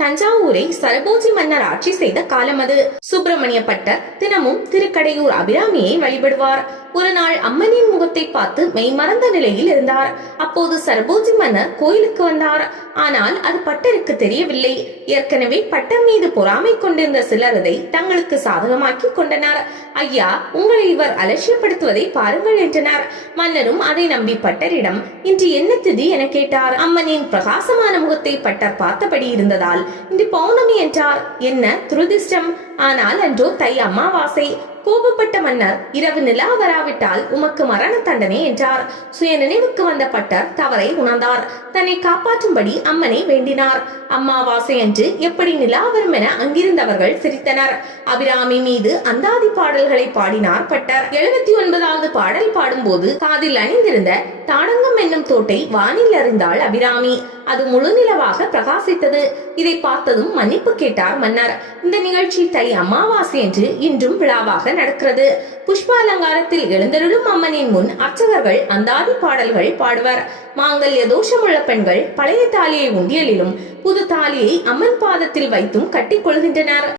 தஞ்சாவூரை சரபோஜி மன்னர் ஆட்சி செய்த காலம் அது. சுப்பிரமணிய பட்டர் தினமும் திருக்கடையூர் அபிராமியை வழிபடுவார். ஒரு நாள் அம்மனின் முகத்தை பார்த்து மெய்மறந்த நிலையில் இருந்தார். அப்போது சரபோஜி மன்னர் கோயிலுக்கு வந்தார். ஆனால் அது பட்டருக்கு தெரியவில்லை. ஏற்கனவே பட்டர் மீது பொறாமை கொண்டிருந்த சிலர் அதை தங்களுக்கு சாதகமாக்கி கொண்டனர். ஐயா உங்களை இவர் அலட்சியப்படுத்துவதை பாருங்கள் என்றனர். மன்னரும் அதை நம்பி பட்டரிடம் இன்று என்ன திதி? என கேட்டார். அம்மனின் பிரகாசமான முகத்தை பட்டர் பார்த்தபடி இருந்ததால் இந்த பௌர்ணமி என்றார் என்ன? துரதிர்ஷ்டம். ஆனால் அன்றோ தை அமாவாசை. கோபப்பட்ட மன்னர் இரவு நிலா வராவிட்டால் உமக்கு மரண தண்டனை என்றார். சுய நினைவுக்கு வந்த பட்டர் தவறை உணர்ந்தார். தன்னை காப்பாற்றும்படி அம்மனை வேண்டினார். அம்மாவாசை அன்று எப்படி நிலா வரும் என அங்கிருந்தவர்கள் சிரித்தனர். அபிராமி மீது அந்தாதி பாடல்களை பாடினார் பட்டர். எழுபத்தி ஒன்பதாவது பாடல் பாடும்போது காதில் அணிந்திருந்த தாடங்கம் என்னும் தோட்டை வானில் அறிந்தாள் அபிராமி. அது முழுநிலவாக பிரகாசித்தது. இதை பார்த்ததும் மன்னிப்பு கேட்டார் மன்னர். இந்த நிகழ்ச்சி தை அமாவாசை என்று இன்றும் விழாவாக நடக்கிறது. புஷ்ப அலங்காரத்தில் எழுந்தருளும் அம்மனின் முன் அர்ச்சகர்கள் அந்தாதி பாடல்கள் பாடுவர். மாங்கல்ய தோஷமுள்ள பெண்கள் பழைய தாலியை உண்டியலிலும் புது தாலியை அம்மன் பாதத்தில் வைத்தும் கட்டிக் கொள்கின்றனர்.